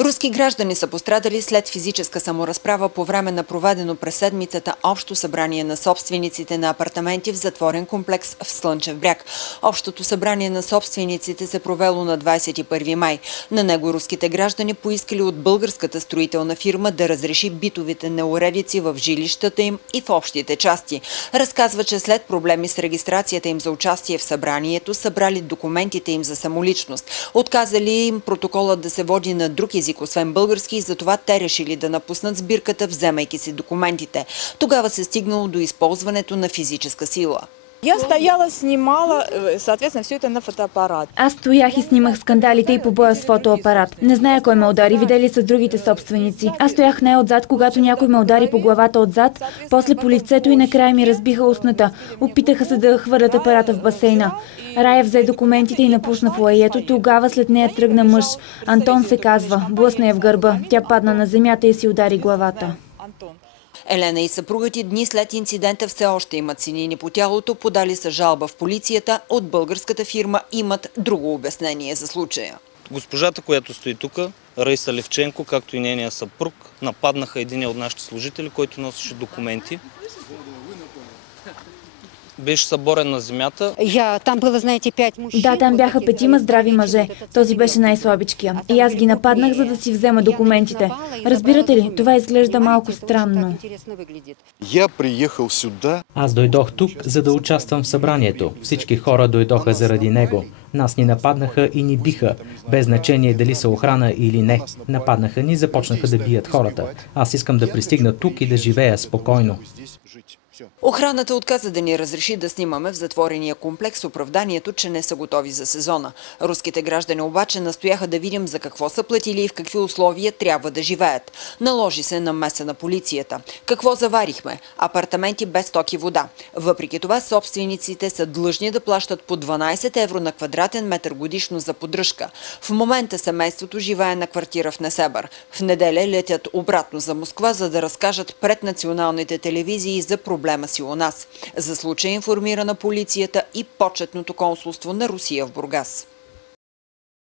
Руски граждани са пострадали след физическа саморазправа по време на проведено през седмицата общо събрание на собствениците на апартаменти в затворен комплекс в Слънчев бряг. Общото събрание на собствениците се провело на 21 май. На него руските граждани поискали от българската строителна фирма да разреши битовите неуредици в жилищата им и в общите части. Разказва, че след проблеми с регистрацията им за участие в събранието, събрали документите им за самоличност. Отказали им протоколът да се води на друг език, освен български, и затова те решили да напуснат сбирката, вземайки си документите. Тогава се стигнало до използването на физическа сила. Я стояла, снимала, соответственно, все это на фотоапарат. Аз стоях и снимах скандалите и побоя с фотоапарат. Не зная кой ме удари, видели са другите собственици. Аз стоях най-отзад, когато някой ме удари по главата отзад, после по лицето и накрая ми разбиха устната. Опитаха се да хвърлят апарата в басейна. Рая взе документите и напусна фоайето. Тогава след нея тръгна мъж. Антон се казва. Блъсна я в гърба. Тя падна на земята и си удари главата. Елена и съпругът и дни след инцидента все още имат синини по тялото, подали са жалба в полицията. От българската фирма имат друго обяснение за случая. Госпожата, която стои тук, Раиса Левченко, както и нейния съпруг, нападнаха един от нашите служители, който носеше документи. Беше съборен на земята. Да, там бяха 5 здрави мъже. Този беше най-слабичкия. И аз ги нападнах, за да си взема документите. Разбирате ли, това изглежда малко странно. Аз дойдох тук, за да участвам в събранието. Всички хора дойдоха заради него. Нас ни нападнаха и ни биха. Без значение дали са охрана или не. Нападнаха ни, започнаха да бият хората. Аз искам да пристигна тук и да живея спокойно. Охраната отказа да ни разреши да снимаме в затворения комплекс с оправданието, че не са готови за сезона. Руските граждани обаче настояха да видим за какво са платили и в какви условия трябва да живеят. Наложи се намеса на полицията. Какво заварихме? Апартаменти без ток и вода. Въпреки това собствениците са длъжни да плащат по 12 евро на квадратен метър годишно за поддръжка. В момента семейството живее на квартира в Несебър. В неделя летят обратно за Москва, за да разкажат пред националните телевизии за проблема си у нас. За случая информирана полицията и почетното консулство на Русия в Бургас.